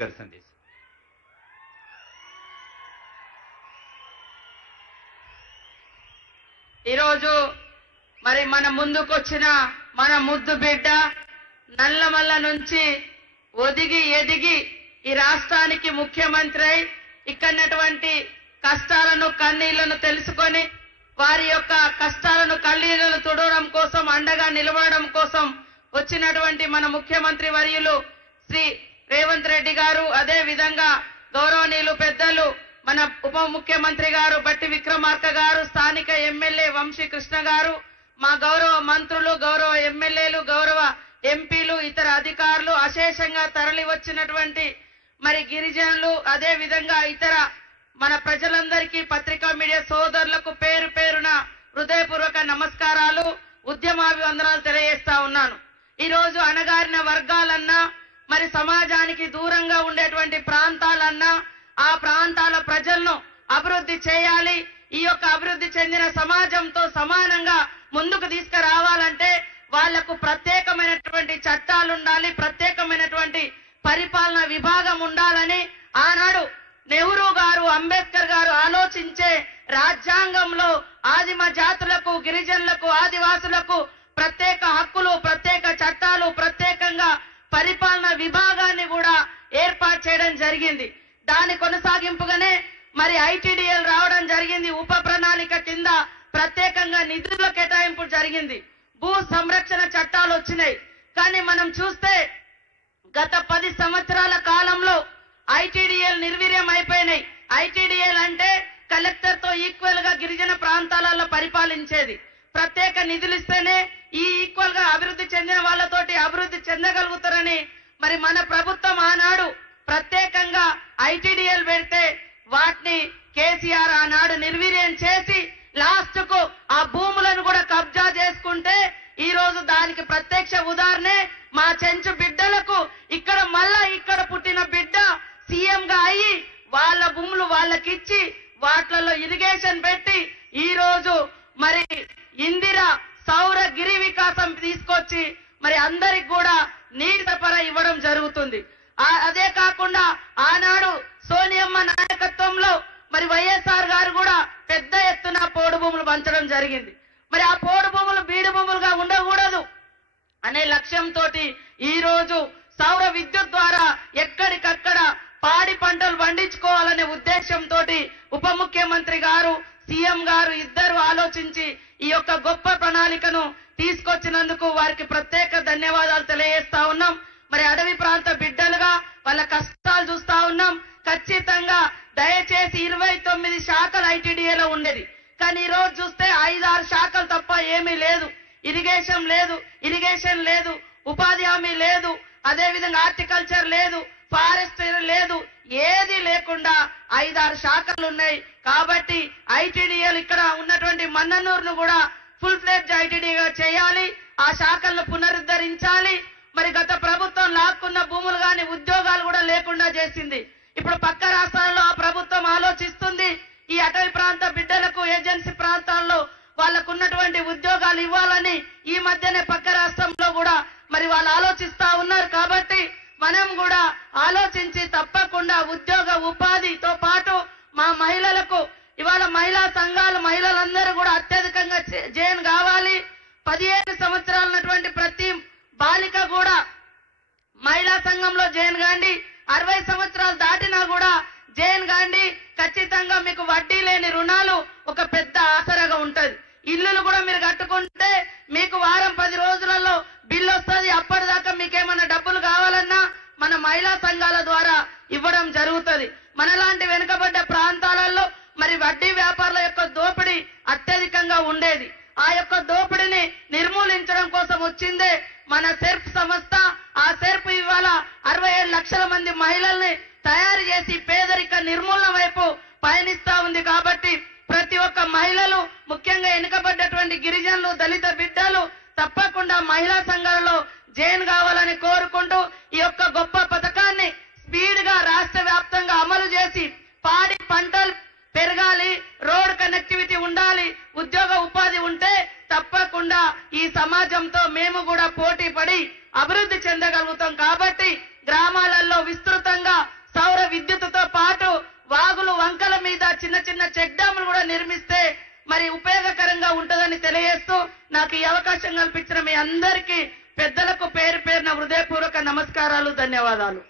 గారి సందేశం. ఈరోజు మరి మన ముందుకొచ్చిన మన ముద్దు బిడ్డ నల్లమల్ల నుంచి ఒదిగి ఎదిగి ఈ రాష్ట్రానికి ముఖ్యమంత్రి అయి ఇక్కడటువంటి కష్టాలను కన్నీళ్లను తెలుసుకొని వారి యొక్క కష్టాలను కన్నీళ్లను తుడవడం కోసం అండగా నిలబడడం కోసం వచ్చినటువంటి మన ముఖ్యమంత్రి వర్యులు శ్రీ రేవంత్ రెడ్డి గారు, అదే విధంగా గౌరవనీయులు పెద్దలు మన ఉప ముఖ్యమంత్రి గారు బట్టి విక్రమార్క గారు, స్థానిక ఎమ్మెల్యే వంశీ కృష్ణ గారు, మా గౌరవ మంత్రులు, గౌరవ ఎమ్మెల్యేలు, గౌరవ ఎంపీలు, ఇతర అధికారులు, అశేషంగా తరలి వచ్చినటువంటి మరి గిరిజనులు, అదే విధంగా ఇతర మన ప్రజలందరికీ పత్రికా మీడియా సోదరులకు పేరు పేరున హృదయపూర్వక నమస్కారాలు, ఉద్యమాభివందనాలు తెలియజేస్తా ఉన్నాను. ఈ రోజు అణగారిన వర్గాలన్నా మరి సమాజానికి దూరంగా ఉండేటువంటి ప్రాంతాలన్నా ఆ ప్రాంతాల ప్రజలను అభివృద్ధి చేయాలి. ఈ యొక్క అభివృద్ధి చెందిన సమాజంతో సమానంగా ముందుకు తీసుకురావాలంటే వాళ్లకు ప్రత్యేకమైనటువంటి చట్టాలు ఉండాలి, ప్రత్యేకమైనటువంటి పరిపాలన విభాగం ఉండాలని ఆనాడు నెహ్రూ గారు, అంబేద్కర్ గారు ఆలోచించే రాజ్యాంగంలో ఆదిమ జాతులకు, గిరిజనులకు, ఆదివాసులకు ప్రత్యేక హక్కులు, ప్రత్యేక చట్టాలు, ప్రత్యేకంగా పరిపాలన విభాగాన్ని కూడా ఏర్పాటు చేయడం జరిగింది. దాని కొనసాగింపుగానే మరి ఐటీడీఎల్ రావడం జరిగింది. ఉప ప్రణాళిక కింద ప్రత్యేకంగా నిధుల కేటాయింపు జరిగింది. భూ సంరక్షణ చట్టాలు వచ్చినాయి. కానీ మనం చూస్తే గత 10 సంవత్సరాల కాలంలో ఐటీడీఎల్ నిర్వీర్యం అయిపోయినాయి. ఐటీడీఎల్ అంటే కలెక్టర్ తో ఈక్వల్ గా గిరిజన ప్రాంతాలలో పరిపాలించేది. ప్రత్యేక నిధులు ఇస్తేనే ఈ ఈక్వల్ గా అభివృద్ధి చెందిన వాళ్ళతోటి అభివృద్ధి చెందగలుగుతారని మరి మన ప్రభుత్వం ఆనాడు ప్రత్యేకంగా ఐటీడీఎల్ పెడితే వాటిని కేసీఆర్ ఆనాడు నిర్వీర్యం చేసి లాస్ట్ కు ఆ భూములను కూడా కబ్జా చేసుకుంటే ఈ రోజు దానికి ప్రత్యక్ష ఉదాహరణే మా చెంచు బిడ్డలకు ఇక్కడ మళ్ళా ఇక్కడ పుట్టిన బిడ్డ సీఎం గా అయ్యి వాళ్ళ భూములు వాళ్ళకిచ్చి వాట్లలో ఇరిగేషన్ పెట్టి ఈ రోజు మరి ఇందిరా సౌర గిరి వికాసం తీసుకొచ్చి మరి అందరికి కూడా నీటి సరఫరా ఇవ్వడం జరుగుతుంది. అదే కాకుండా ఆనాడు సోనియమ్మ నాయకత్వంలో మరి వైఎస్ఆర్ గారు కూడా పెద్ద ఎత్తున పోడు భూములు పంచడం జరిగింది. మరి ఆ పోడు భూములు బీడు భూములుగా ఉండకూడదు అనే లక్ష్యంతో ఈ రోజు సౌర విద్యుత్ ద్వారా ఎక్కడికక్కడ పాడి పంటలు పండించుకోవాలనే ఉద్దేశంతో ఉప ముఖ్యమంత్రి గారు, సీఎం గారు ఇద్దరు ఆలోచించి ఈ యొక్క గొప్ప ప్రణాళికను తీసుకొచ్చినందుకు వారికి ప్రత్యేక ధన్యవాదాలు తెలియజేస్తా ఉన్నాం. మరి అడవి ప్రాంత బిడ్డలుగా వాళ్ళ కష్టాలు చూస్తా ఉన్నాం. ఖచ్చితంగా దయచేసి 29 శాఖలు ఐటీడీఏలో ఉండేది. కానీ ఈ రోజు చూస్తే 5-6 శాఖలు తప్ప ఏమీ లేదు. ఇరిగేషన్ లేదు, ఉపాధి హామీ లేదు, అదే విధంగా హార్టికల్చర్ లేదు, ఫారెస్ట్ లేదు, ఏది లేకుండా 5-6 శాఖలు ఉన్నాయి. కాబట్టి ఐటీడీఏలు ఇక్కడ ఉన్నటువంటి మన్ననూరును కూడా ఫుల్ ఫ్లెడ్జ్ ఐటీడీగా చేయాలి. ఆ శాఖలను పునరుద్ధరించాలి. మరి గత ప్రభుత్వం లాక్కున్న భూములు గాని ఉద్యోగాలు కూడా లేకుండా చేసింది. ఇప్పుడు పక్క రాష్ట్రాల్లో ఆ ప్రభుత్వం ఆలోచిస్తుంది ఈ అటవీ ప్రాంత బిడ్డలకు ఏజెన్సీ ప్రాంతాల్లో వాళ్ళకు ఉన్నటువంటి ఉద్యోగాలు ఇవ్వాలని. ఈ మధ్యనే పక్క రాష్ట్రంలో కూడా మరి వాళ్ళు ఆలోచిస్తా ఉన్నారు. కాబట్టి మనం కూడా ఆలోచించి తప్పకుండా ఉద్యోగ ఉపాధితో పాటు మా మహిళలకు ఇవాళ మహిళా సంఘాలు మహిళలందరూ కూడా అత్యధికంగా జైన్ కావాలి. 15 సంవత్సరాలు ఉన్నటువంటి ప్రతి బాలిక కూడా మహిళా సంఘంలో జైన్ కాండి. 60 సంవత్సరాలు దాటినా కూడా జైన్ కాండి. ఖచ్చితంగా మీకు వడ్డీ లేని రుణాలు ఒక పెద్ద ఆసరాగా ఉంటది. ఇల్లులు కూడా మీరు కట్టుకుంటే మీకు వారం 10 రోజులలో బిల్లు వస్తుంది. అప్పటిదాకా మీకేమన్నా డబ్బులు కావాలన్నా మన మహిళా సంఘాల ద్వారా ఇవ్వడం జరుగుతుంది. మనలాంటి వెనుకబడ్డ ప్రాంతాలలో మరి వడ్డీ వ్యాపారుల యొక్క దోపిడీ అత్యధికంగా ఉండేది. ఆ యొక్క దోపిడీని నిర్మూలించడం కోసం వచ్చిందే మన సెర్ప్ సంస్థ. ఆ సెర్ప్ ఇవాళ 67 లక్షల మంది మహిళల్ని తయారు చేసి పేదరిక నిర్మూలన వైపు పయనిస్తా ఉంది. కాబట్టి ప్రతి ఒక్క మహిళలు, ముఖ్యంగా వెనుకబడ్డటువంటి గిరిజనులు, దళిత బిడ్డలు తప్పకుండా మహిళా సంఘాలలో జైన్ కావాలని కోరుకుంటూ ఈ యొక్క గొప్ప పథకాన్ని స్పీడ్ గా రాష్ట్ర వ్యాప్తంగా అమలు చేసి పాడి పంటలు పెరగాలి, రోడ్ కనెక్టివిటీ ఉండాలి, ఉద్యోగ ఉపాధి ఉంటే తప్పకుండా ఈ సమాజంతో మేము కూడా పోటీ పడి అభివృద్ధి చెందగలుగుతాం. కాబట్టి గ్రామాలలో విస్తృతంగా చిన్న చిన్న చెక్ డ్యాములు కూడా నిర్మిస్తే మరి ఉపయోగకరంగా ఉంటుందని తెలియజేస్తూ నాకు ఈ అవకాశం కల్పించిన మీ అందరికీ పెద్దలకు పేరు పేరున హృదయపూర్వక నమస్కారాలు, ధన్యవాదాలు.